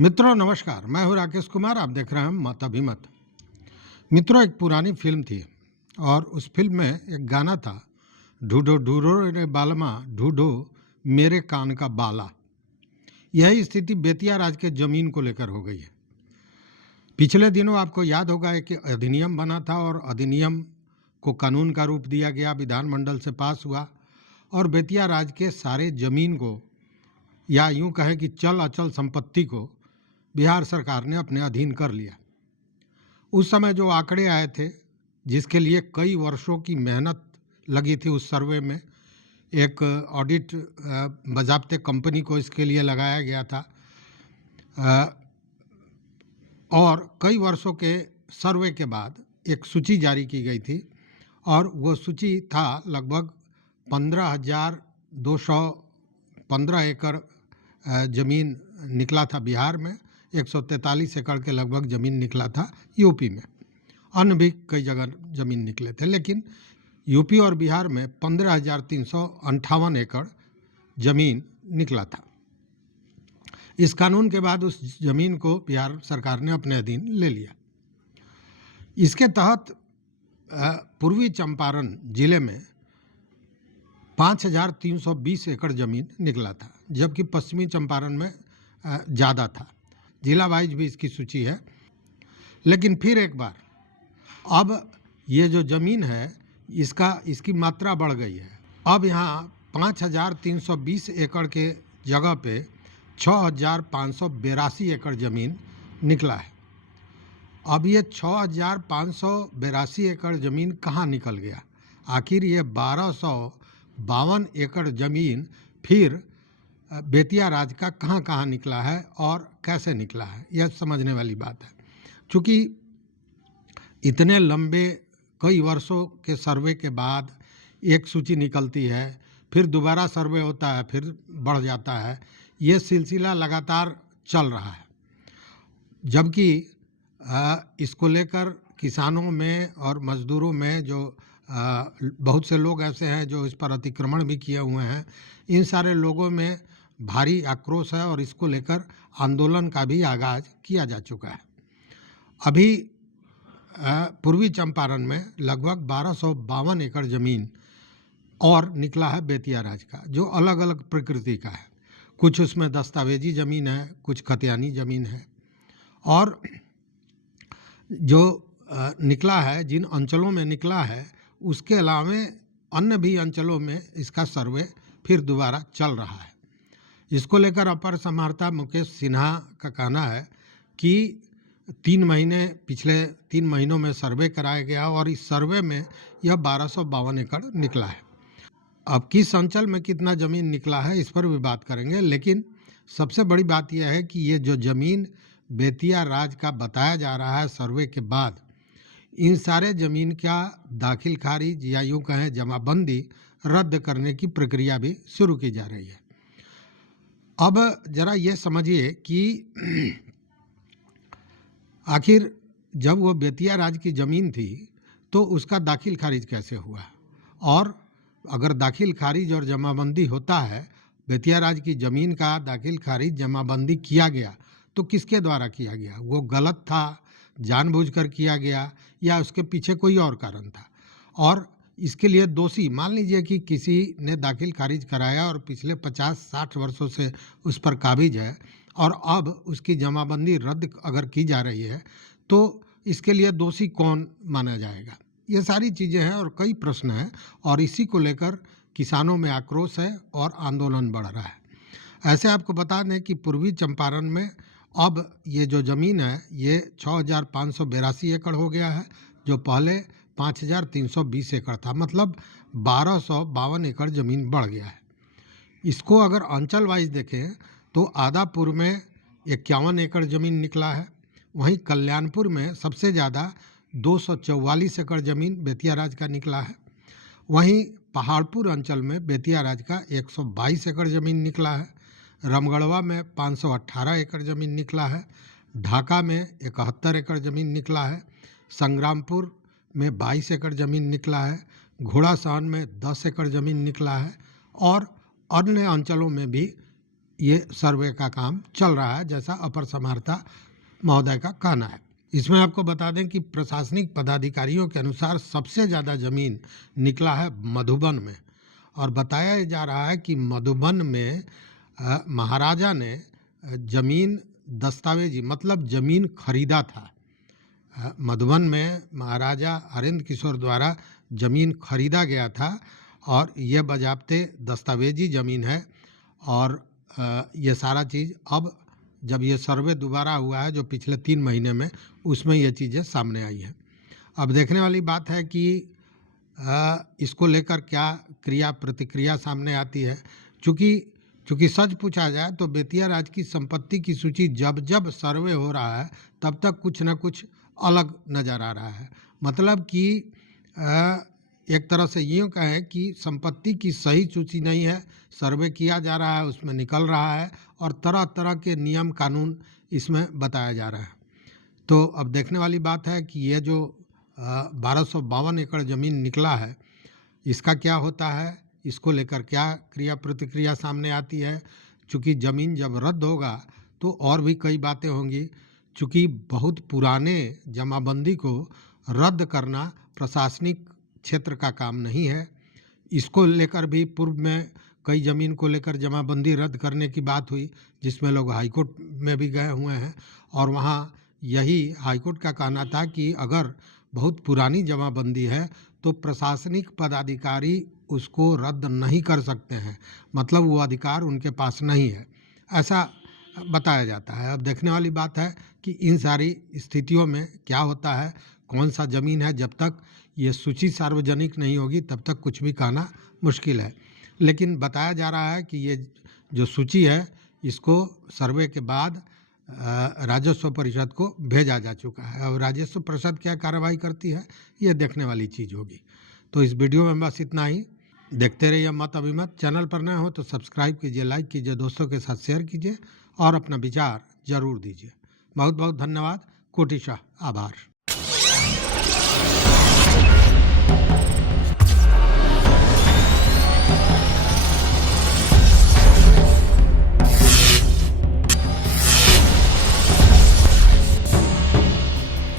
मित्रों नमस्कार। मैं हूं राकेश कुमार। आप देख रहे हैं मत अभिमत। मित्रों, एक पुरानी फिल्म थी और उस फिल्म में एक गाना था, ढूंढो ढूंढो रे बालमा, ढूंढो मेरे कान का बाला। यही स्थिति बेतिया राज के जमीन को लेकर हो गई है। पिछले दिनों आपको याद होगा कि अधिनियम बना था और अधिनियम को कानून का रूप दिया गया, विधानमंडल से पास हुआ और बेतिया राज के सारे जमीन को, या यूं कहें कि चल अचल संपत्ति को, बिहार सरकार ने अपने अधीन कर लिया। उस समय जो आंकड़े आए थे, जिसके लिए कई वर्षों की मेहनत लगी थी, उस सर्वे में एक ऑडिट बाज़ाब्ते कंपनी को इसके लिए लगाया गया था और कई वर्षों के सर्वे के बाद एक सूची जारी की गई थी और वो सूची था लगभग 15,215 एकड़ ज़मीन निकला था बिहार में, 143 एकड़ के लगभग ज़मीन निकला था यूपी में, अन्य भी कई जगह ज़मीन निकले थे, लेकिन यूपी और बिहार में 15,358 एकड़ ज़मीन निकला था। इस कानून के बाद उस ज़मीन को बिहार सरकार ने अपने अधीन ले लिया। इसके तहत पूर्वी चंपारण जिले में 5,320 एकड़ ज़मीन निकला था, जबकि पश्चिमी चंपारण में ज़्यादा था। जिला वाइज भी इसकी सूची है। लेकिन फिर एक बार अब ये जो ज़मीन है इसकी मात्रा बढ़ गई है। अब यहाँ 5,320 एकड़ के जगह पे 6,582 एकड़ ज़मीन निकला है। अब ये 6,582 एकड़ ज़मीन कहाँ निकल गया? आखिर ये 1,252 एकड़ ज़मीन फिर बेतिया राज का कहाँ कहाँ निकला है और कैसे निकला है, यह समझने वाली बात है। चूँकि इतने लंबे कई वर्षों के सर्वे के बाद एक सूची निकलती है, फिर दोबारा सर्वे होता है, फिर बढ़ जाता है, ये सिलसिला लगातार चल रहा है। जबकि इसको लेकर किसानों में और मजदूरों में जो बहुत से लोग ऐसे हैं जो इस पर अतिक्रमण भी किए हुए हैं, इन सारे लोगों में भारी आक्रोश है और इसको लेकर आंदोलन का भी आगाज किया जा चुका है। अभी पूर्वी चंपारण में लगभग 1,252 एकड़ ज़मीन और निकला है बेतिया राज का, जो अलग अलग प्रकृति का है। कुछ उसमें दस्तावेजी ज़मीन है, कुछ खतियानी ज़मीन है, और जो निकला है, जिन अंचलों में निकला है, उसके अलावा अन्य भी अंचलों में इसका सर्वे फिर दोबारा चल रहा है। इसको लेकर अपर समाहर्ता मुकेश सिन्हा का कहना है कि पिछले 3 महीनों में सर्वे कराया गया और इस सर्वे में यह 1,252 एकड़ निकला है। अब किस अंचल में कितना ज़मीन निकला है इस पर भी बात करेंगे, लेकिन सबसे बड़ी बात यह है कि ये जो ज़मीन बेतिया राज का बताया जा रहा है सर्वे के बाद, इन सारे ज़मीन का दाखिल खारिज या यूँ कहें जमाबंदी रद्द करने की प्रक्रिया भी शुरू की जा रही है। अब ज़रा ये समझिए कि आखिर जब वो बेतिया राज की ज़मीन थी तो उसका दाखिल खारिज कैसे हुआ, और अगर दाखिल खारिज और जमाबंदी होता है, बेतिया राज की ज़मीन का दाखिल खारिज जमाबंदी किया गया तो किसके द्वारा किया गया? वो गलत था, जानबूझकर किया गया, या उसके पीछे कोई और कारण था? और इसके लिए दोषी, मान लीजिए कि किसी ने दाखिल खारिज कराया और पिछले 50-60 वर्षों से उस पर काबिज है और अब उसकी जमाबंदी रद्द अगर की जा रही है, तो इसके लिए दोषी कौन माना जाएगा? ये सारी चीज़ें हैं और कई प्रश्न हैं, और इसी को लेकर किसानों में आक्रोश है और आंदोलन बढ़ रहा है। ऐसे आपको बता दें कि पूर्वी चंपारण में अब ये जो ज़मीन है ये 6,582 एकड़ हो गया है, जो पहले 5,320 एकड़ था, मतलब 1,252 एकड़ ज़मीन बढ़ गया है। इसको अगर अंचल वाइज देखें तो आदापुर में 51 एकड़ ज़मीन निकला है, वहीं कल्याणपुर में सबसे ज़्यादा 244 एकड़ ज़मीन बेतिया राज का निकला है, वहीं पहाड़पुर अंचल में बेतिया राज का 122 एकड़ ज़मीन निकला है, रामगढ़वा में 518 एकड़ ज़मीन निकला है, ढाका में 71 एकड़ ज़मीन निकला है, संग्रामपुर में 22 एकड़ ज़मीन निकला है, घोड़ासहन में 10 एकड़ ज़मीन निकला है, और अन्य अंचलों में भी ये सर्वे का काम चल रहा है, जैसा अपर समाहर्ता महोदय का कहना है। इसमें आपको बता दें कि प्रशासनिक पदाधिकारियों के अनुसार सबसे ज़्यादा ज़मीन निकला है मधुबन में, और बताया जा रहा है कि मधुबन में महाराजा ने ज़मीन दस्तावेजी मतलब ज़मीन खरीदा था। मधुबन में महाराजा हरेंद्र किशोर द्वारा ज़मीन खरीदा गया था और ये बजाबते दस्तावेजी ज़मीन है। और ये सारा चीज़ अब जब ये सर्वे दोबारा हुआ है जो पिछले 3 महीने में, उसमें ये चीज़ें सामने आई हैं। अब देखने वाली बात है कि इसको लेकर क्या क्रिया प्रतिक्रिया सामने आती है। चूँकि सच पूछा जाए तो बेतिया राज की संपत्ति की सूची जब जब सर्वे हो रहा है तब तक कुछ न कुछ अलग नज़र आ रहा है। मतलब कि एक तरह से यूँ कहें कि संपत्ति की सही सूची नहीं है, सर्वे किया जा रहा है, उसमें निकल रहा है और तरह तरह के नियम कानून इसमें बताया जा रहा है। तो अब देखने वाली बात है कि ये जो 1252 एकड़ ज़मीन निकला है, इसका क्या होता है, इसको लेकर क्या क्रिया प्रतिक्रिया सामने आती है। चूँकि ज़मीन जब रद्द होगा तो और भी कई बातें होंगी। चूँकि बहुत पुराने जमाबंदी को रद्द करना प्रशासनिक क्षेत्र का काम नहीं है। इसको लेकर भी पूर्व में कई ज़मीन को लेकर जमाबंदी रद्द करने की बात हुई, जिसमें लोग हाईकोर्ट में भी गए हुए हैं और वहाँ यही हाईकोर्ट का कहना था कि अगर बहुत पुरानी जमाबंदी है तो प्रशासनिक पदाधिकारी उसको रद्द नहीं कर सकते हैं, मतलब वो अधिकार उनके पास नहीं है, ऐसा बताया जाता है। अब देखने वाली बात है कि इन सारी स्थितियों में क्या होता है, कौन सा ज़मीन है। जब तक ये सूची सार्वजनिक नहीं होगी तब तक कुछ भी कहना मुश्किल है। लेकिन बताया जा रहा है कि ये जो सूची है इसको सर्वे के बाद राजस्व परिषद को भेजा जा चुका है। अब राजस्व परिषद क्या कार्रवाई करती है ये देखने वाली चीज़ होगी। तो इस वीडियो में बस इतना ही। देखते रहिए मत अभिमत। चैनल पर नए हो तो सब्सक्राइब कीजिए, लाइक कीजिए, दोस्तों के साथ शेयर कीजिए और अपना विचार जरूर दीजिए। बहुत बहुत धन्यवाद। कोटिशः आभार।